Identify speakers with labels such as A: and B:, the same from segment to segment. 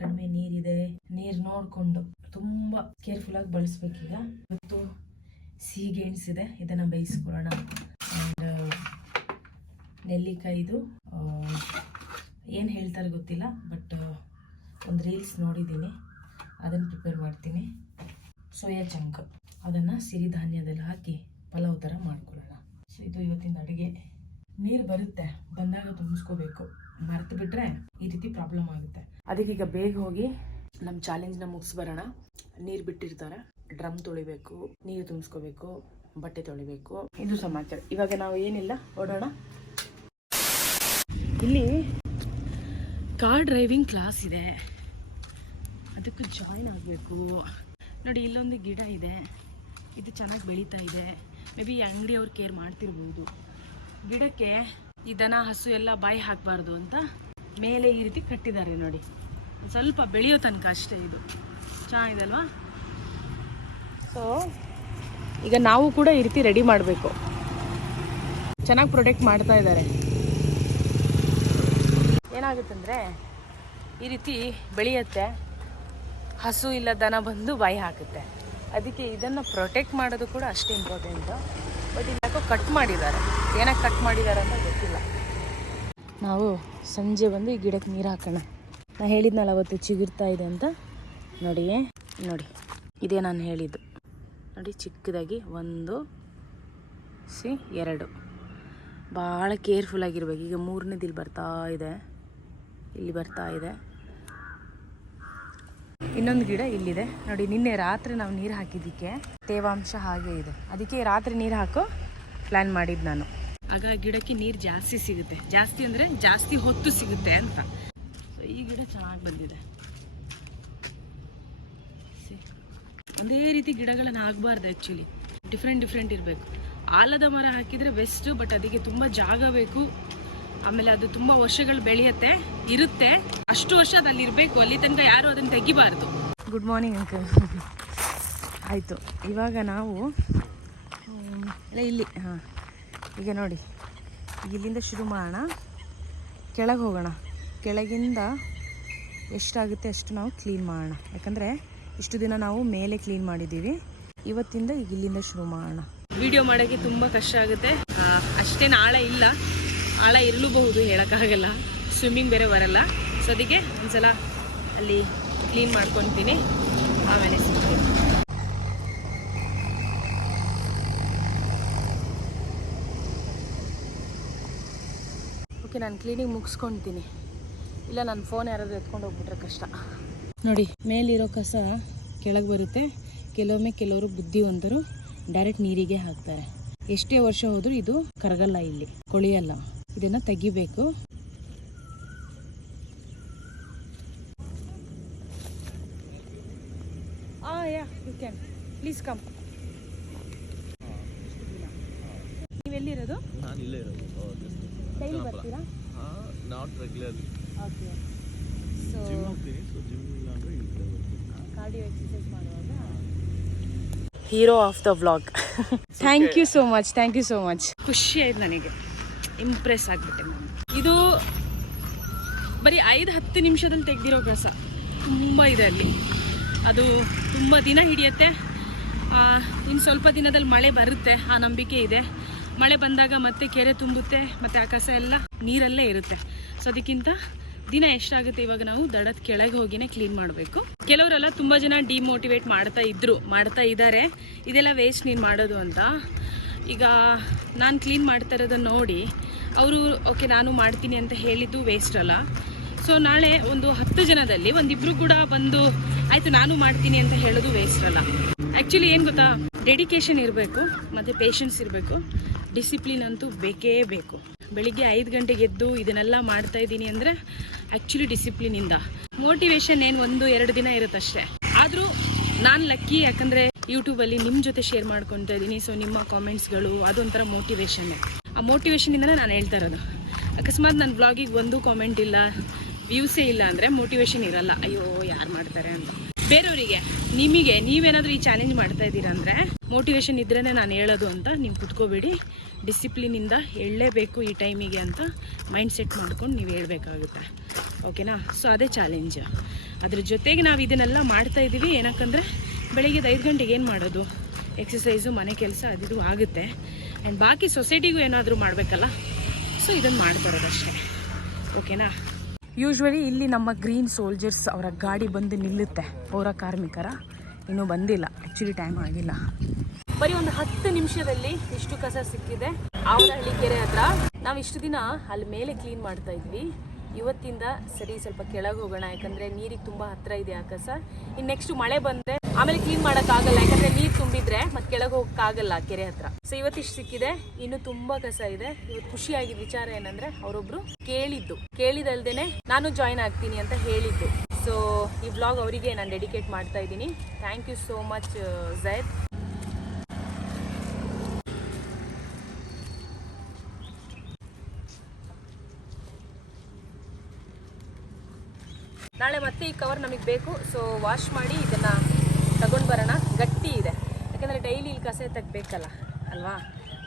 A: ಕಡಿಮೆ ನೀರಿದೆ, ನೀರು ನೋಡಿಕೊಂಡು ತುಂಬ ಕೇರ್ಫುಲ್ಲಾಗಿ ಬಳಸ್ಬೇಕೀಗ. ಮತ್ತು ಸಿಹಿಗೆಣಸಿದೆ ಇದನ್ನು ಬೇಯಿಸ್ಕೊಳ್ಳೋಣ. ನೆಲ್ಲಿಕಾಯಿದು ಏನು ಹೇಳ್ತಾರೆ ಗೊತ್ತಿಲ್ಲ ಬಟ್ ಒಂದು ರೀಲ್ಸ್ ನೋಡಿದ್ದೀನಿ. ಅದನ್ನು ಪ್ರಿಪೇರ್ ಮಾಡ್ತೀನಿ. Soya chunk. ಅದನ್ನು ಸಿರಿಧಾನ್ಯದಲ್ಲಿ ಹಾಕಿ ಪಲಾವ್ ಥರ ಮಾಡ್ಕೊಳ್ಳೋಣ. ಸೊ ಇದು ಇವತ್ತಿನ ಅಡುಗೆ. ನೀರು ಬರುತ್ತೆ, ಬಂದಾಗ ತುಂಬಿಸ್ಕೋಬೇಕು. ಮರೆತು ಬಿಟ್ರೆ ಈ ರೀತಿ ಪ್ರಾಬ್ಲಮ್ ಆಗುತ್ತೆ. ಅದಕ್ಕೆ ಈಗ ಬೇಗ ಹೋಗಿ ನಮ್ಮ ಚಾಲೆಂಜ್ನ ಮುಗಿಸ್ಬರೋಣ ನೀರು ಬಿಟ್ಟಿರ್ತಾರೆ. ಡ್ರಮ್ ತೊಳಿಬೇಕು, ನೀರು ತುಂಬಿಸ್ಕೋಬೇಕು, ಬಟ್ಟೆ ತೊಳಿಬೇಕು. ಇದು ಸಮಾಚಾರ. ಇವಾಗ ನಾವು ಏನಿಲ್ಲ, ಓಡೋಣ. ಇಲ್ಲಿ ಕಾರ್ ಡ್ರೈವಿಂಗ್ ಕ್ಲಾಸ್ ಇದೆ. ಅದಕ್ಕೂ ಜಾಯಿನ್ ಆಗಬೇಕು. ನೋಡಿ, ಇಲ್ಲೊಂದು ಗಿಡ ಇದೆ. ಇದು ಚೆನ್ನಾಗಿ ಬೆಳೀತಾ ಇದೆ. ಮೇ ಬಿ ಅಂಗಡಿಯವ್ರು ಕೇರ್ ಮಾಡ್ತಿರ್ಬೋದು. ಗಿಡಕ್ಕೆ ಈ ದನ, ಹಸು ಎಲ್ಲ ಬಾಯಿ ಹಾಕಬಾರ್ದು ಅಂತ ಮೇಲೆ ಈ ರೀತಿ ಕಟ್ಟಿದ್ದಾರೆ ನೋಡಿ. ಸ್ವಲ್ಪ ಬೆಳೆಯೋ ತನಕ ಅಷ್ಟೇ ಇದು. ಚೆನ್ನಾಗಿದಲ್ವಾ? ಸೊ ಈಗ ನಾವು ಕೂಡ ಈ ರೀತಿ ರೆಡಿ ಮಾಡಬೇಕು. ಚೆನ್ನಾಗಿ ಪ್ರೊಟೆಕ್ಟ್ ಮಾಡ್ತಾ ಇದ್ದಾರೆ. ಏನಾಗುತ್ತಂದರೆ, ಈ ರೀತಿ ಬೆಳೆಯುತ್ತೆ. ಹಸು ಇಲ್ಲ ದನ ಬಂದು ಬಾಯಿ ಹಾಕುತ್ತೆ. ಅದಕ್ಕೆ ಇದನ್ನು ಪ್ರೊಟೆಕ್ಟ್ ಮಾಡೋದು ಕೂಡ ಅಷ್ಟೇ ಇಂಪಾರ್ಟೆಂಟು ಬಟ್ ಇಲ್ಲಿ ಯಾಕೋ ಕಟ್ ಮಾಡಿದ್ದಾರೆ. ಏನಕ್ಕೆ ಕಟ್ ಮಾಡಿದ್ದಾರೆ ಅಂತ ಗೊತ್ತಿಲ್ಲ. ನಾವು ಸಂಜೆ ಬಂದು ಈ ಗಿಡಕ್ಕೆ ನೀರು ಹಾಕೋಣ. ನಾನು ಹೇಳಿದ್ನಲ್ಲ ಅವತ್ತು ಚಿಗುರ್ತಾ ಇದೆ ಅಂತ. ನೋಡಿ ನೋಡಿ, ಇದೇ ನಾನು ಹೇಳಿದ್ದು. ನೋಡಿ, ಚಿಕ್ಕದಾಗಿ ಒಂದು, ಸಿ, ಎರಡು. ಭಾಳ ಕೇರ್ಫುಲ್ಲಾಗಿರ್ಬೇಕು ಈಗ ಮೂರನೇದು ಇಲ್ಲಿ ಬರ್ತಾ ಇದೆ. ಇಲ್ಲಿ ಬರ್ತಾ ಇದೆ. ಇನ್ನೊಂದು ಗಿಡ ಇಲ್ಲಿದೆ. ನೋಡಿ, ನಿನ್ನೆ ರಾತ್ರಿ ನಾವು ನೀರು ಹಾಕಿದ್ದಕ್ಕೆ ತೇವಾಂಶ ಹಾಗೆ ಇದೆ. ಅದಕ್ಕೆ ರಾತ್ರಿ ನೀರು ಹಾಕೋ ಪ್ಲ್ಯಾನ್ ಮಾಡಿದ್ದು ನಾನು. ಆಗ ಗಿಡಕ್ಕೆ ನೀರು ಜಾಸ್ತಿ ಸಿಗುತ್ತೆ. ಜಾಸ್ತಿ ಅಂದರೆ ಜಾಸ್ತಿ ಹೊತ್ತು ಸಿಗುತ್ತೆ ಅಂತ. ಸೊ ಈ ಗಿಡ ಚೆನ್ನಾಗಿ ಬಂದಿದೆ? ಒಂದೇ ರೀತಿ ಗಿಡಗಳನ್ನು ಆಗಬಾರ್ದು ಆ್ಯಕ್ಚುಲಿ ಡಿಫ್ರೆಂಟ್ ಡಿಫ್ರೆಂಟ್ ಇರಬೇಕು. ಆಲದ ಮರ ಹಾಕಿದರೆ ಬೆಸ್ಟು ಬಟ್ ಅದಕ್ಕೆ ತುಂಬ ಜಾಗ ಬೇಕು. ಆಮೇಲೆ ಅದು ತುಂಬ ವರ್ಷಗಳು ಬೆಳೆಯುತ್ತೆ, ಇರುತ್ತೆ. ಅಷ್ಟು ವರ್ಷ ಅದು ಅಲ್ಲಿ ಇರಬೇಕು ಅಲ್ಲಿ ತನಕ ಯಾರು ಅದನ್ನು ತೆಗಿಬಾರ್ದು. ಗುಡ್ ಮಾರ್ನಿಂಗ್ ಅಂಕಲ್ ಆಯಿತು. ಇವಾಗ ನಾವು ಇಲ್ಲ, ಇಲ್ಲಿ, ಹಾಂ. ಈಗ ನೋಡಿ, ಇಲ್ಲಿಂದ ಶುರು ಮಾಡೋಣ. ಕೆಳಗೆ ಹೋಗೋಣ. ಕೆಳಗಿಂದ ಎಷ್ಟಾಗುತ್ತೆ ಅಷ್ಟು ನಾವು ಕ್ಲೀನ್ ಮಾಡೋಣ. ಯಾಕಂದರೆ ಇಷ್ಟು ದಿನ ನಾವು ಮೇಲೆ ಕ್ಲೀನ್ ಮಾಡಿದ್ದೀವಿ. ಇವತ್ತಿಂದ ಇಲ್ಲಿಂದ ಶುರು ಮಾಡೋಣ. ವಿಡಿಯೋ ಮಾಡೋಕ್ಕೆ ತುಂಬ ಕಷ್ಟ ಆಗುತ್ತೆ. ಅಷ್ಟೇನು ಆಳ ಇಲ್ಲ. ಆಳ ಇರಲೂಬಹುದು, ಹೇಳೋಕ್ಕಾಗಲ್ಲ. ಸ್ವಿಮ್ಮಿಂಗ್ ಬೇರೆ ಬರಲ್ಲ. ಸೊ ಅದಕ್ಕೆ ಒಂದ್ಸಲ ಅಲ್ಲಿ ಕ್ಲೀನ್ ಮಾಡ್ಕೊತೀನಿ. ಆಮೇಲೆ ಸಿಗ್ತೀನಿ. ಓಕೆ ನಾನು ಕ್ಲೀನಿಂಗ್ ಮುಗಿಸ್ಕೊತೀನಿ. ಇಲ್ಲ ನನ್ನ ಫೋನ್ ಯಾರಾದರೂ ಎತ್ಕೊಂಡು ಹೋಗ್ಬಿಟ್ರೆ ಕಷ್ಟ. ನೋಡಿ ಮೇಲಿರೋ ಕಸ ಕೆಳಗೆ ಬರುತ್ತೆ. ಕೆಲವೊಮ್ಮೆ ಕೆಲವರು ಬುದ್ಧಿವಂತರು ಡೈರೆಕ್ಟ್ ನೀರಿಗೆ ಹಾಕ್ತಾರೆ. ಎಷ್ಟೇ ವರ್ಷ ಹೋದರೂ ಇದು ಕರಗಲ್ಲ ಇಲ್ಲಿ ಕೊಳಿಯಲ್ಲ. ಇದನ್ನು ತೆಗಿಬೇಕು. ಆ ya you can please come ನೀವೆಲ್ಲಿರೋದು?
B: ನಾನು ಇಲ್ಲೇ ಇರೋದು.
A: ಡೈಲಿ ಬರ್ತೀರಾ?
B: ನಾಟ್ ರೆಗ್ಯುಲರ್ಲಿ
A: ಓಕೆ ಸೊ
B: ಜಿಮ್ ಹೋಗ್ತೀನಿ ಸೊ ಜಿಮ್ ಇಲ್ಲ ಅಂದರೆ ಇಲ್ಲೇ ಬರ್ತೀನಿ.
A: ಕಾರ್ಡಿಯೋ ಎಕ್ಸಸೈಸ್ ಮಾಡುವಾಗ? Hero of the vlog thank you so much thank you so much ಖುಷಿ ಆಯ್ತು ನನಗೆ. ಇಂಪ್ರೆಸ್ ಆಗ್ಬಿಟ್ಟೆ ನಾನು. ಇದು ಬರೀ ಐದು ಹತ್ತು ನಿಮಿಷದಲ್ಲಿ ತೆಗೆದಿರೋ ಕಸ. ತುಂಬ ಇದೆ ಅಲ್ಲಿ. ಅದು ತುಂಬ ದಿನ ಹಿಡಿಯುತ್ತೆ. ಇನ್ನು ಸ್ವಲ್ಪ ದಿನದಲ್ಲಿ ಮಳೆ ಬರುತ್ತೆ ಆ ನಂಬಿಕೆ ಇದೆ. ಮಳೆ ಬಂದಾಗ ಮತ್ತೆ ಕೆರೆ ತುಂಬುತ್ತೆ, ಮತ್ತು ಆ ಕಸ ಎಲ್ಲ ನೀರಲ್ಲೇ ಇರುತ್ತೆ. ಸೊ ಅದಕ್ಕಿಂತ ದಿನ ಎಷ್ಟಾಗುತ್ತೆ ಇವಾಗ ನಾವು ದಡದ ಕೆಳಗೆ ಹೋಗಿನೇ ಕ್ಲೀನ್ ಮಾಡಬೇಕು. ಕೆಲವರೆಲ್ಲ ತುಂಬ ಜನ ಡಿಮೋಟಿವೇಟ್ ಮಾಡ್ತಾ ಇದ್ರು, ಮಾಡ್ತಾ ಇದ್ದಾರೆ ಇದೆಲ್ಲ ವೇಸ್ಟ್ ನೀನು ಮಾಡೋದು ಅಂತ. ಈಗ ನಾನು ಕ್ಲೀನ್ ಮಾಡ್ತಾ ಇರೋದನ್ನು ನೋಡಿ, ಅವರು, ಓಕೆ, ನಾನು ಮಾಡ್ತೀನಿ ಅಂತ ಹೇಳಿದ್ದು ವೇಸ್ಟ್ ಅಲ್ಲ. ಸೊ ನಾಳೆ ಒಂದು ಹತ್ತು ಜನದಲ್ಲಿ ಒಂದಿಬ್ರು ಕೂಡ ಬಂದು, ಆಯಿತು, ನಾನು ಮಾಡ್ತೀನಿ ಅಂತ ಹೇಳೋದು ವೇಸ್ಟ್ ಅಲ್ಲ. ಆ್ಯಕ್ಚುಲಿ ಏನು ಗೊತ್ತಾ ಡೆಡಿಕೇಶನ್ ಇರಬೇಕು, ಮತ್ತು ಪೇಷನ್ಸ್ ಇರಬೇಕು. ಡಿಸಿಪ್ಲಿನ್ ಅಂತೂ ಬೇಕೇ ಬೇಕು. ಬೆಳಿಗ್ಗೆ ಐದು ಗಂಟೆಗೆ ಎದ್ದು ಇದನ್ನೆಲ್ಲ ಮಾಡ್ತಾ ಇದ್ದೀನಿ ಅಂದರೆ ಆ್ಯಕ್ಚುಲಿ ಡಿಸಿಪ್ಲಿನಿಂದ ಮೋಟಿವೇಶನ್ ಏನು ಒಂದು, ಎರಡು ದಿನ ಇರುತ್ತಷ್ಟೇ. ಆದರೂ ನಾನು ಲಕ್ಕಿ ಯಾಕಂದರೆ ಯೂಟ್ಯೂಬಲ್ಲಿ ನಿಮ್ಮ ಜೊತೆ ಶೇರ್ ಮಾಡ್ಕೊತಾ ಇದ್ದೀನಿ. ಸೊ ನಿಮ್ಮ ಕಾಮೆಂಟ್ಸ್ಗಳು ಅದೊಂಥರ ಮೋಟಿವೇಶನ್ನೇ ಆ ಮೋಟಿವೇಶನಿಂದನೇ ನಾನು ಹೇಳ್ತಾ ಇರೋದು. ಅಕಸ್ಮಾತ್ ನನ್ನ ಬ್ಲಾಗಿಗೆ ಒಂದು ಕಾಮೆಂಟ್ ಇಲ್ಲ ವ್ಯೂಸೇ ಇಲ್ಲ ಅಂದರೆ ಮೋಟಿವೇಶನ್ ಇರಲ್ಲ. ಅಯ್ಯೋ, ಯಾರು ಮಾಡ್ತಾರೆ ಅಂತ. ಬೇರೆಯವರಿಗೆ ನಿಮಗೆ ನೀವೇನಾದರೂ ಈ ಚಾಲೆಂಜ್ ಮಾಡ್ತಾ ಇದ್ದೀರಾ ಅಂದರೆ ಮೋಟಿವೇಶನ್ ಇದ್ರೇ ನಾನು ಹೇಳೋದು ಅಂತ ನೀವು ಕುತ್ಕೋಬೇಡಿ. ಡಿಸಿಪ್ಲಿನಿಂದ ಹೇಳಲೇಬೇಕು ಈ ಟೈಮಿಗೆ ಅಂತ ಮೈಂಡ್ ಸೆಟ್ ಮಾಡ್ಕೊಂಡು ನೀವು ಹೇಳಬೇಕಾಗುತ್ತೆ. ಓಕೆನಾ ಸೊ ಅದೇ ಚಾಲೆಂಜ್ ಅದ್ರ ಜೊತೆಗೆ ನಾವು ಇದನ್ನೆಲ್ಲ ಮಾಡ್ತಾ ಇದ್ದೀವಿ. ಏನಕ್ಕಂದರೆ ಬೆಳಿಗ್ಗೆ ಐದು ಗಂಟೆಗೆ ಏನು ಮಾಡೋದು? ಎಕ್ಸಸೈಸು ಮನೆ ಕೆಲಸ ಅದಿದು ಆಗುತ್ತೆ. ಆ್ಯಂಡ್ ಬಾಕಿ ಸೊಸೈಟಿಗೂ ಏನಾದರೂ ಮಾಡಬೇಕಲ್ಲ? ಸೊ ಇದನ್ನು ಮಾಡ್ತಾ ಇರೋದಷ್ಟೇ ಓಕೆನಾ ಯೂಶ್ವಲಿ ಇಲ್ಲಿ ನಮ್ಮ ಗ್ರೀನ್ ಸೋಲ್ಜರ್ಸ್ ಅವರ ಗಾಡಿ ಬಂದು ನಿಲ್ಲುತ್ತೆ. ಪೌರ ಕಾರ್ಮಿಕರ. ಇನ್ನೂ ಬಂದಿಲ್ಲ. ಆ್ಯಕ್ಚುಲಿ ಟೈಮ್ ಆಗಿಲ್ಲ. ಬರೀ ಒಂದು ಹತ್ತು ನಿಮಿಷದಲ್ಲಿ ಇಷ್ಟು ಕಸ ಸಿಕ್ಕಿದೆ. ಆವರಹಳ್ಳಿ ಕೆರೆ ಹತ್ರ ನಾವು ಇಷ್ಟು ದಿನ ಅಲ್ಲಿ ಮೇಲೆ ಕ್ಲೀನ್ ಮಾಡ್ತಾ ಇದ್ವಿ. ಇವತ್ತಿಂದ ಸರಿ ಸ್ವಲ್ಪ ಕೆಳಗೆ ಹೋಗೋಣ, ಯಾಕಂದ್ರೆ ನೀರಿಗೆ ತುಂಬಾ ಹತ್ರ ಇದೆ ಆ ಕಸ ಇನ್ನು ನೆಕ್ಸ್ಟ್ ಮಳೆ ಬಂದ್ರೆ ಆಮೇಲೆ ಕ್ಲೀನ್ ಆಗಲ್ಲ, ಯಾಕಂದ್ರೆ ನೀರು ತುಂಬಿದ್ರೆ ಮತ್ತೆ ಕೆಳಗೆ ಹೋಗಕ್ಕಾಗಲ್ಲ ಕೆರೆ ಹತ್ರ. ಸೊ ಇವತ್ತಿಷ್ಟು ಸಿಕ್ಕಿದೆ, ಇನ್ನು ತುಂಬಾ ಕಸ ಇದೆ. ಇವತ್ತು ಖುಷಿಯಾಗಿದ್ದ ವಿಚಾರ ಏನಂದ್ರೆ ಅವರೊಬ್ರು ಕೇಳಿದ್ದು. ಕೇಳಿದಲ್ದೇನೆ ನಾನು ಜಾಯಿನ್ ಆಗ್ತೀನಿ ಅಂತ ಹೇಳಿದ್ದು. ಸೊ ಈ ಬ್ಲಾಗ್ ಅವರಿಗೆ ನಾನು ಡೆಡಿಕೇಟ್ ಮಾಡ್ತಾ ಇದ್ದೀನಿ. Thank you so much Zaid ನಾಳೆ ಮತ್ತೆ ಈ ಕವರ್ ನಮಗೆ ಬೇಕು. ಸೊ ವಾಶ್ ಮಾಡಿ ಇದನ್ನು ತಗೊಂಡು ಬರೋಣ. ಗಟ್ಟಿ ಇದೆ. ಯಾಕಂದರೆ ಡೈಲಿ ಇಲ್ಲಿ ಕಸ ತೆಗ್ಬೇಕಲ್ಲ, ಅಲ್ವಾ?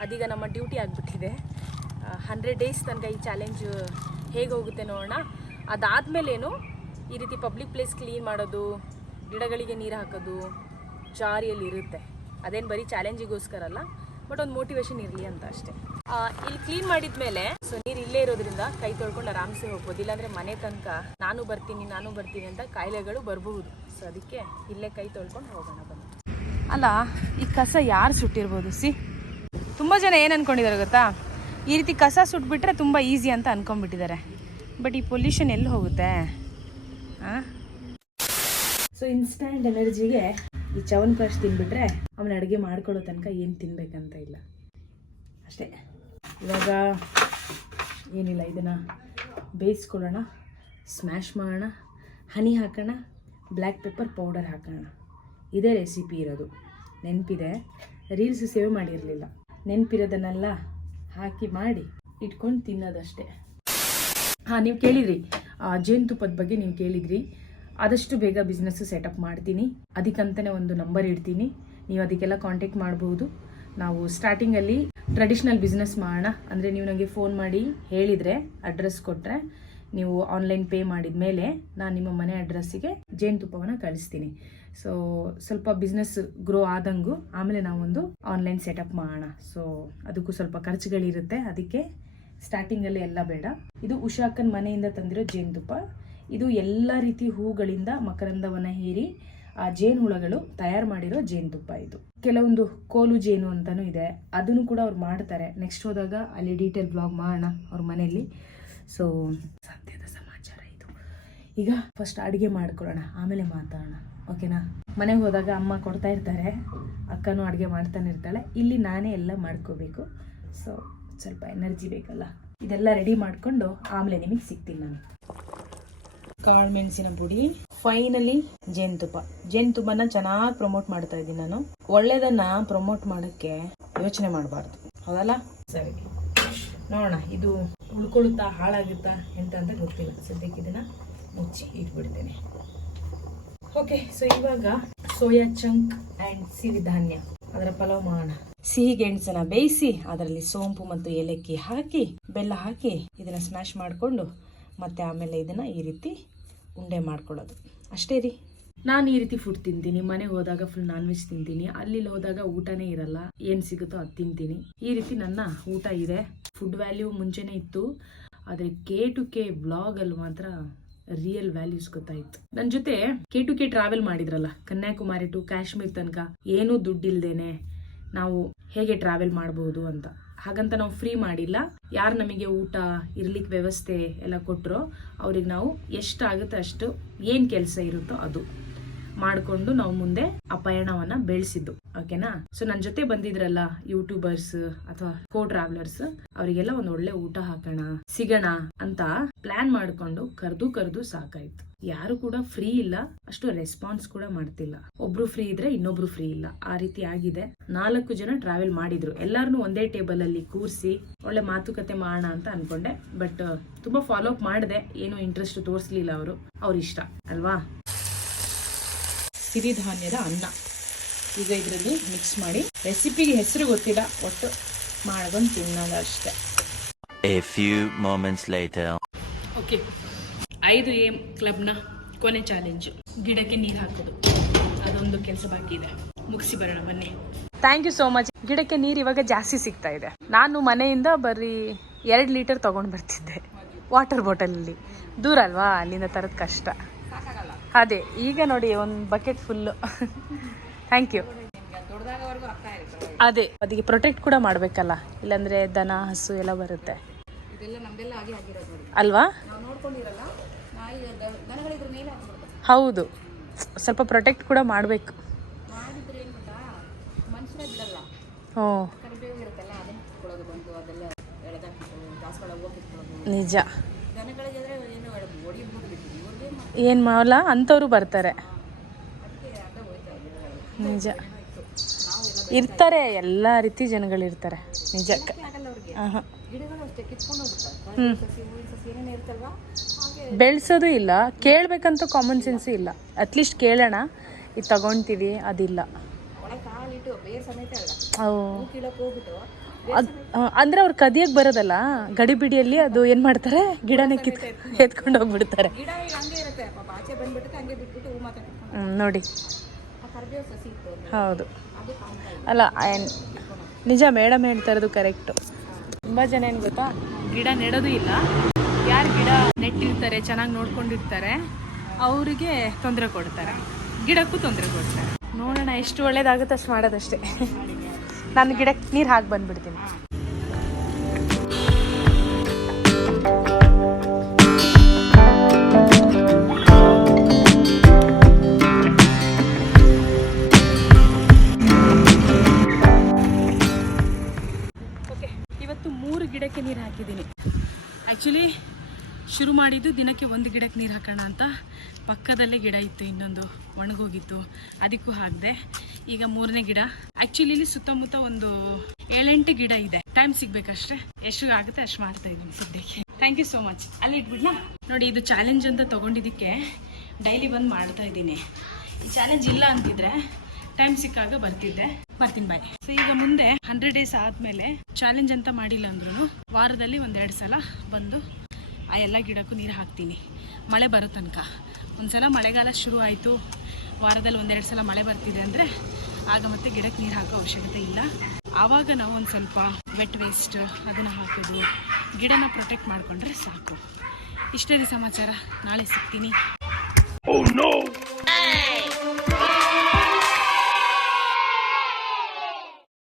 A: ಅದೀಗ ನಮ್ಮ ಡ್ಯೂಟಿ ಆಗಿಬಿಟ್ಟಿದೆ. ಹಂಡ್ರೆಡ್ ಡೇಸ್ ತನಕ ಈ ಚಾಲೆಂಜ್ ಹೇಗೆ ಹೋಗುತ್ತೆ ನೋಡೋಣ. ಅದಾದಮೇಲೇನು ಈ ರೀತಿ ಪಬ್ಲಿಕ್ ಪ್ಲೇಸ್ ಕ್ಲೀನ್ ಮಾಡೋದು, ಗಿಡಗಳಿಗೆ ನೀರು ಹಾಕೋದು ಜಾರಿಯಲ್ಲಿ ಇರುತ್ತೆ. ಅದೇನು ಬರೀ ಚಾಲೆಂಜಿಗೋಸ್ಕರ ಅಲ್ಲ ಬಟ್ ಒಂದು ಮೋಟಿವೇಶನ್ ಇರಲಿ ಅಂತ ಅಷ್ಟೇ. ಇಲ್ಲಿ ಕ್ಲೀನ್ ಮಾಡಿದ ಮೇಲೆ ಸೊ ಇಲ್ಲೇ ಇರೋದ್ರಿಂದ ಕೈ ತೊಳ್ಕೊಂಡು ಆರಾಮ್ಸೆ ಹೋಗ್ಬೋದು. ಇಲ್ಲಾಂದ್ರೆ ಮನೆ ತನಕ ನಾನು ಬರ್ತೀನಿ ನಾನು ಬರ್ತೀನಿ ಅಂತ ಕಾಯಿಲೆಗಳು ಬರಬಹುದು. ಸೊ ಅದಕ್ಕೆ ಇಲ್ಲೇ ಕೈ ತೊಳ್ಕೊಂಡು ಹೋಗೋಣ ಬನ್ನಿ. ಅಲ್ಲ, ಈ ಕಸ ಯಾರು ಸುಟ್ಟಿರ್ಬೋದು? ಸಿ, ತುಂಬ ಜನ ಏನು ಅನ್ಕೊಂಡಿದ್ದಾರೆ ಗೊತ್ತಾ? ಈ ರೀತಿ ಕಸ ಸುಟ್ಬಿಟ್ರೆ ತುಂಬ ಈಸಿ ಅಂತ ಅನ್ಕೊಂಡ್ಬಿಟ್ಟಿದ್ದಾರೆ ಬಟ್ ಈ ಪೊಲ್ಯೂಷನ್ ಎಲ್ಲಿ ಹೋಗುತ್ತೆ? ಸೊ ಇನ್ಸ್ಟಂಟ್ ಎನರ್ಜಿಗೆ ಈ ಚವನ್ ಚವನ್ಪ್ರಾಶ್ ತಿನ್ಬಿಟ್ರೆ ಅವನ ಅಡುಗೆ ಮಾಡ್ಕೊಳ್ಳೋ ತನಕ ಏನು ತಿನ್ಬೇಕಂತ ಇಲ್ಲ. ಅಷ್ಟೇ. ಇವಾಗ ಏನಿಲ್ಲ, ಇದನ್ನು ಬೇಯಿಸ್ಕೊಳ್ಳೋಣ ಸ್ಮ್ಯಾಶ್ ಮಾಡೋಣ ಹನಿ ಹಾಕೋಣ ಬ್ಲ್ಯಾಕ್ ಪೆಪ್ಪರ್ ಪೌಡರ್ ಹಾಕೋಣ. ಇದೇ ರೆಸಿಪಿ ಇರೋದು. ನೆನಪಿದೆ? ರೀಲ್ಸ್ ಸೇವ್ ಮಾಡಿರಲಿಲ್ಲ. ನೆನಪಿರೋದನ್ನೆಲ್ಲ ಹಾಕಿ ಮಾಡಿ ಇಟ್ಕೊಂಡು ತಿನ್ನೋದಷ್ಟೇ. ಹಾಂ, ನೀವು ಕೇಳಿದ್ರಿ. ಜೇನುತುಪ್ಪದ ಬಗ್ಗೆ ನೀವು ಕೇಳಿದ್ರಿ. ಆದಷ್ಟು ಬೇಗ ಬಿಸ್ನೆಸ್ಸು ಸೆಟಪ್ ಮಾಡ್ತೀನಿ. ಅದಕ್ಕಂತಲೇ ಒಂದು ನಂಬರ್ ಇಡ್ತೀನಿ. ನೀವು ಅದಕ್ಕೆಲ್ಲ ಕಾಂಟ್ಯಾಕ್ಟ್ ಮಾಡ್ಬೋದು. ನಾವು ಸ್ಟಾರ್ಟಿಂಗಲ್ಲಿ ಟ್ರೆಡಿಷ್ನಲ್ ಬಿಸ್ನೆಸ್ ಮಾಡೋಣ. ಅಂದರೆ ನೀವು ನನಗೆ ಫೋನ್ ಮಾಡಿ ಹೇಳಿದರೆ ಅಡ್ರೆಸ್ ಕೊಟ್ಟರೆ ನೀವು ಆನ್ಲೈನ್ ಪೇ ಮಾಡಿದ ಮೇಲೆ ನಾನು ನಿಮ್ಮ ಮನೆ ಅಡ್ರೆಸ್ಸಿಗೆ ಜೇನುತುಪ್ಪವನ್ನು ಕಳಿಸ್ತೀನಿ. ಸೊ ಸ್ವಲ್ಪ ಬಿಸ್ನೆಸ್ ಗ್ರೋ ಆದಂಗು ಆಮೇಲೆ ನಾವೊಂದು ಆನ್ಲೈನ್ ಸೆಟಪ್ ಮಾಡೋಣ. ಸೊ ಅದಕ್ಕೂ ಸ್ವಲ್ಪ ಖರ್ಚುಗಳಿರುತ್ತೆ. ಅದಕ್ಕೆ ಸ್ಟಾರ್ಟಿಂಗಲ್ಲಿ ಎಲ್ಲ ಬೇಡ. ಇದು ಉಷಾಕನ್ ಮನೆಯಿಂದ ತಂದಿರೋ ಜೇನುತುಪ್ಪ. ಇದು ಎಲ್ಲ ರೀತಿ ಹೂಗಳಿಂದ ಮಕರಂದವನ್ನು ಹೀರಿ ಆ ಜೇನು ಹುಳಗಳು ತಯಾರು ಮಾಡಿರೋ ಜೇನುತುಪ್ಪ ಇದು. ಕೆಲವೊಂದು ಕೋಲು ಜೇನು ಅಂತಲೂ ಇದೆ. ಅದನ್ನು ಕೂಡ ಅವ್ರು ಮಾಡ್ತಾರೆ. ನೆಕ್ಸ್ಟ್ ಹೋದಾಗ ಅಲ್ಲಿ ಡೀಟೇಲ್ ಬ್ಲಾಗ್ ಮಾಡೋಣ ಅವ್ರ ಮನೆಯಲ್ಲಿ. ಸೊ ಸದ್ಯದ ಸಮಾಚಾರ ಇದು. ಈಗ ಫಸ್ಟ್ ಅಡುಗೆ ಮಾಡ್ಕೊಳ್ಳೋಣ. ಆಮೇಲೆ ಮಾತಾಡೋಣ. ಓಕೆನಾ ಮನೆಗೆ ಹೋದಾಗ ಅಮ್ಮ ಕೊಡ್ತಾ ಇರ್ತಾರೆ. ಅಕ್ಕನೂ ಅಡುಗೆ ಮಾಡ್ತಾನೆ ಇರ್ತಾಳೆ. ಇಲ್ಲಿ ನಾನೇ ಎಲ್ಲ ಮಾಡ್ಕೋಬೇಕು. ಸೊ ಸ್ವಲ್ಪ ಎನರ್ಜಿ ಬೇಕಲ್ಲ. ಇದೆಲ್ಲ ರೆಡಿ ಮಾಡಿಕೊಂಡು ಆಮೇಲೆ ನಿಮಗೆ ಸಿಗ್ತೀನಿ ನಾನು. ಕಾಳು ಮೆಣಸಿನ ಪುಡಿ ಫೈನಲಿ ಜೇನುತುಪ್ಪ. ಜೇನುತುಪ್ಪನ ಚೆನ್ನಾಗಿ ಪ್ರಮೋಟ್ ಮಾಡ್ತಾ ಇದ್ದೀನಿ ನಾನು. ಒಳ್ಳೇದನ್ನ ಪ್ರಮೋಟ್ ಮಾಡೋಕ್ಕೆ ಯೋಚನೆ ಮಾಡಬಾರ್ದು. ಹೌದಲ್ಲ? ಸರಿ. ನೋಡೋಣ, ಇದು ಉಳ್ಕೊಳ್ಳುತ್ತಾ ಹಾಳಾಗುತ್ತಾ ಎಂತ ಅಂತ ಗೊತ್ತಿಲ್ಲ. ಸದ್ಯಕ್ಕೆ ಇದನ್ನ ಮುಚ್ಚಿ ಇಟ್ಬಿಡ್ತೇನೆ. ಓಕೆ ಸೊ ಇವಾಗ ಸೋಯಾ ಚಂಕ್ ಆ್ಯಂಡ್ ಸಿರಿಧಾನ್ಯ ಅದರ ಪಲಾವ್ ಮಾಡೋಣ. ಸಿಹಿ ಗೆಣಸನ್ನ ಬೇಯಿಸಿ, ಅದರಲ್ಲಿ ಸೋಂಪು ಮತ್ತು ಏಲಕ್ಕಿ ಹಾಕಿ, ಬೆಲ್ಲ ಹಾಕಿ, ಇದನ್ನ ಸ್ಮ್ಯಾಶ್ ಮಾಡಿಕೊಂಡು ಮತ್ತೆ ಆಮೇಲೆ ಇದನ್ನ ಈ ರೀತಿ ಉಂಡೆ ಮಾಡ್ಕೊಳ್ಳೋದು. ಅಷ್ಟೇ ರೀ. ನಾನು ಈ ರೀತಿ ಫುಡ್ ತಿಂತೀನಿ. ಮನೆಗೆ ಹೋದಾಗ ಫುಲ್ ನಾನ್ ವೆಜ್ ತಿಂತೀನಿ. ಅಲ್ಲಿ ಹೋದಾಗ ಊಟನೇ ಇರಲ್ಲ. ಏನು ಸಿಗುತ್ತೋ ಅದು ತಿಂತೀನಿ. ಈ ರೀತಿ ನನ್ನ ಊಟ ಇದೆ. ಫುಡ್ ವ್ಯಾಲ್ಯೂ ಮುಂಚೆನೇ ಇತ್ತು. ಆದರೆ ಕೆ ಟು ಕೆ ಬ್ಲಾಗ್ ಅಲ್ಲಿ ಮಾತ್ರ ರಿಯಲ್ ವ್ಯಾಲ್ಯೂಸ್ ಗೊತ್ತಾಯ್ತು. ನನ್ನ ಜೊತೆ ಕೆ ಟು ಕೆ ಟ್ರಾವೆಲ್ ಮಾಡಿದ್ರಲ್ಲ. ಕನ್ಯಾಕುಮಾರಿ ಟು ಕಾಶ್ಮೀರ್ ತನಕ. ಏನೂ ದುಡ್ಡಿಲ್ದೇನೆ ನಾವು ಹೇಗೆ ಟ್ರಾವೆಲ್ ಮಾಡಬಹುದು ಅಂತ. ಹಾಗಂತ ನಾವು ಫ್ರೀ ಮಾಡಿಲ್ಲ. ಯಾರು ನಮಗೆ ಊಟ ಇರ್ಲಿಕ್ಕೆ ವ್ಯವಸ್ಥೆ ಎಲ್ಲ ಕೊಟ್ಟರೋ ಅವ್ರಿಗೆ ನಾವು ಎಷ್ಟಾಗುತ್ತೆ ಅಷ್ಟು ಏನು ಕೆಲಸ ಇರುತ್ತೋ ಅದು. ಮಾಡಿಕೊಂಡು ನಾವು ಮುಂದೆ ಆ ಪಯಣವನ್ನ ಬೆಳೆಸಿದ್ದು ಓಕೆನಾ ಸೊ ನನ್ನ ಜೊತೆ ಬಂದಿದ್ರಲ್ಲ ಯೂಟ್ಯೂಬರ್ಸ್ ಅಥವಾ ಕೋ ಟ್ರಾವೆಲರ್ಸ್ ಅವರಿಗೆಲ್ಲ ಒಂದು ಒಳ್ಳೆ ಊಟ ಹಾಕೋಣ, ಸಿಗೋಣ ಅಂತ ಪ್ಲಾನ್ ಮಾಡ್ಕೊಂಡು ಕರೆದು ಕರೆದು ಸಾಕಾಯ್ತು. ಯಾರು ಕೂಡ ಫ್ರೀ ಇಲ್ಲ, ಅಷ್ಟು ರೆಸ್ಪಾನ್ಸ್ ಕೂಡ ಮಾಡ್ತಿಲ್ಲ. ಒಬ್ರು ಫ್ರೀ ಇದ್ರೆ ಇನ್ನೊಬ್ರು ಫ್ರೀ ಇಲ್ಲ. ಆ ರೀತಿ ಆಗಿದೆ. ನಾಲ್ಕು ಜನ ಟ್ರಾವೆಲ್ ಮಾಡಿದ್ರು. ಎಲ್ಲಾರನು ಒಂದೇ ಟೇಬಲ್ ಅಲ್ಲಿ ಕೂರಿಸಿ, ಒಳ್ಳೆ ಮಾತುಕತೆ ಮಾಡೋಣ ಅಂತ ಅನ್ಕೊಂಡೆ. ಬಟ್ ತುಂಬಾ ಫಾಲೋ ಅಪ್ ಮಾಡಿದೆ. ಏನು ಇಂಟ್ರೆಸ್ಟ್ ತೋರಿಸ್ಲಿಲ್ಲ ಅವರು. ಅವ್ರ ಇಷ್ಟ ಅಲ್ವಾ? ಸಿರಿಧಾನ್ಯದ ಅನ್ನ. ಈಗ ಇದರಲ್ಲಿ ಮಿಕ್ಸ್ ಮಾಡಿ ರೆಸಿಪಿಗೆ ಹೆಸರು ಗೊತ್ತಿಲ್ಲ ಒಟ್ಟು ಮಾಡ್ಕೊಂಡು ತಿನ್ನೋದು ಅಷ್ಟೇ.
C: A few moments later.
A: Okay ಐದು ಎಂ ಕ್ಲಬ್ನ ಕೊನೆ ಚಾಲೆಂಜು ಗಿಡಕ್ಕೆ ನೀರು ಹಾಕೋದು. ಅದೊಂದು ಕೆಲಸ ಬಾಕಿ ಇದೆ. ಮುಗಿಸಿ ಬರೋಣ ಬನ್ನಿ. ಥ್ಯಾಂಕ್ ಯು ಸೋ ಮಚ್ ಗಿಡಕ್ಕೆ ನೀರು ಇವಾಗ ಜಾಸ್ತಿ ಸಿಗ್ತಾ ಇದೆ. ನಾನು ಮನೆಯಿಂದ ಬರೀ ಎರಡು ಲೀಟರ್ ತೊಗೊಂಡು ಬರ್ತಿದ್ದೆ. ವಾಟರ್ ಬಾಟಲಲ್ಲಿ ದೂರ ಅಲ್ವಾ ಅಲ್ಲಿಂದ ತರೋದು ಕಷ್ಟ. ಅದೇ, ಈಗ ನೋಡಿ, ಒಂದು ಬಕೆಟ್ ಫುಲ್ಲು ಥ್ಯಾಂಕ್ ಯು ಅದೇ ಅದಕ್ಕೆ ಪ್ರೊಟೆಕ್ಟ್ ಕೂಡ ಮಾಡಬೇಕಲ್ಲ? ಇಲ್ಲಾಂದ್ರೆ ದನ, ಹಸು ಎಲ್ಲ ಬರುತ್ತೆ. ಅಲ್ವಾ? ಹೌದು. ಸ್ವಲ್ಪ ಪ್ರೊಟೆಕ್ಟ್ ಕೂಡ ಮಾಡಬೇಕು. ನಿಜ. ಏನು ಮಾಡಲ್ಲ ಅಂಥವ್ರು ಬರ್ತಾರೆ. ನಿಜ. ಇರ್ತಾರೆ ಎಲ್ಲ ರೀತಿ ಜನಗಳಿರ್ತಾರೆ ನಿಜಕ್ಕೆ. ಆಹಾ. ಹ್ಞೂ ಬೆಳ್ಸೋದು ಇಲ್ಲ. ಕೇಳಬೇಕಂತ ಕಾಮನ್ ಸೆನ್ಸ್ ಇಲ್ಲ. ಅಟ್ಲೀಸ್ಟ್ ಕೇಳೋಣ. ಇದು ತಗೊತೀವಿ ಅದಿಲ್ಲ. ಅವು ಅದ್- ಆ, ಅಂದ್ರೆ ಅವ್ರು ಕದಿಯಕ್ ಬರೋದಲ್ಲ ಗಡಿಬಿಡಿಯಲ್ಲಿ ಅದು ಏನ್ ಮಾಡ್ತಾರೆ ಗಿಡನ ಕಿತ್ ಎತ್ಕೊಂಡು ಹೋಗ್ಬಿಡ್ತಾರೆ. ನೋಡಿ. ಹೌದು. ಅಲ್ಲ ನಿಜ ಮೇಡಮ್ ಹೇಳ್ತಾ ಇರೋದು ಕರೆಕ್ಟು. ತುಂಬ ಜನ ಏನು ಗೊತ್ತಾ ಗಿಡ ನೆಡೋದು ಇಲ್ಲ. ಯಾರು ಗಿಡ ನೆಟ್ಟಿರ್ತಾರೆ ಚೆನ್ನಾಗಿ ನೋಡ್ಕೊಂಡಿರ್ತಾರೆ ಅವರಿಗೆ ತೊಂದರೆ ಕೊಡ್ತಾರೆ. ಗಿಡಕ್ಕೂ ತೊಂದರೆ ಕೊಡ್ತಾರೆ. ನೋಡೋಣ ಎಷ್ಟು ಒಳ್ಳೇದಾಗುತ್ತೆ ಅಷ್ಟು ಮಾಡೋದಷ್ಟೇ. ನಾನು ಗಿಡಕ್ಕೆ ನೀರು ಹಾಕಿ ಬಂದ್ಬಿಡ್ತೀನಿ. ಇವತ್ತು ಮೂರು ಗಿಡಕ್ಕೆ ನೀರು ಹಾಕಿದ್ದೀನಿ. ಆ್ಯಕ್ಚುಲಿ ಶುರು ಮಾಡಿದ್ದು ದಿನಕ್ಕೆ ಒಂದು ಗಿಡಕ್ಕೆ ನೀರು ಹಾಕೋಣ ಅಂತ. ಪಕ್ಕದಲ್ಲೇ ಗಿಡ ಇತ್ತು, ಇನ್ನೊಂದು ಒಣಗೋಗಿತ್ತು. ಅದಕ್ಕೂ ಹಾಕಿದೆ. ಈಗ ಮೂರನೇ ಗಿಡ. ಆ್ಯಕ್ಚುಲಿ ಇಲ್ಲಿ ಸುತ್ತಮುತ್ತ ಒಂದು ಏಳೆಂಟು ಗಿಡ ಇದೆ. ಟೈಮ್ ಸಿಗ್ಬೇಕಷ್ಟೇ. ಎಷ್ಟು ಆಗುತ್ತೆ ಅಷ್ಟು ಮಾಡ್ತಾ ಇದ್ದೀನಿ ಸದ್ಯಕ್ಕೆ. ಥ್ಯಾಂಕ್ ಯು ಸೋ ಮಚ್ ಅಲ್ಲಿ ಇಟ್ಬಿಡ್ಲಾ ನೋಡಿ, ಇದು ಚಾಲೆಂಜ್ ಅಂತ ತೊಗೊಂಡಿದ್ದಕ್ಕೆ ಡೈಲಿ ಬಂದು ಮಾಡ್ತಾ ಇದ್ದೀನಿ. ಈ ಚಾಲೆಂಜ್ ಇಲ್ಲ ಅಂತಿದ್ರೆ ಟೈಮ್ ಸಿಕ್ಕಾಗ ಬರ್ತಿದ್ದೆ. ಬರ್ತೀನಿ ಬಾಯ್ ಸೊ ಈಗ ಮುಂದೆ ಹಂಡ್ರೆಡ್ ಡೇಸ್ ಆದಮೇಲೆ ಚಾಲೆಂಜ್ ಅಂತ ಮಾಡಿಲ್ಲ ಅಂದ್ರೂ ವಾರದಲ್ಲಿ ಒಂದೆರಡು ಸಲ ಬಂದು ಆ ಎಲ್ಲ ಗಿಡಕ್ಕೂ ನೀರು ಹಾಕ್ತೀನಿ. ಮಳೆ ಬರೋ ತನಕ. ಒಂದ್ಸಲ ಮಳೆಗಾಲ ಶುರು ಆಯಿತು. ವಾರದಲ್ಲಿ ಒಂದೆರಡು ಸಲ ಮಳೆ ಬರ್ತಿದೆ ಅಂದರೆ ಆಗ ಮತ್ತೆ ಗಿಡಕ್ಕೆ ನೀರು ಹಾಕೋ ಅವಶ್ಯಕತೆ ಇಲ್ಲ. ಆವಾಗ ನಾವು ಒಂದು ಸ್ವಲ್ಪ ವೆಟ್ ವೇಸ್ಟ್ ಅದನ್ನು ಹಾಕೋದು, ಗಿಡನ ಪ್ರೊಟೆಕ್ಟ್ ಮಾಡಿಕೊಂಡ್ರೆ ಸಾಕು. ಇಷ್ಟೇ ಸಮಾಚಾರ. ನಾಳೆ ಸಿಗ್ತೀನಿ.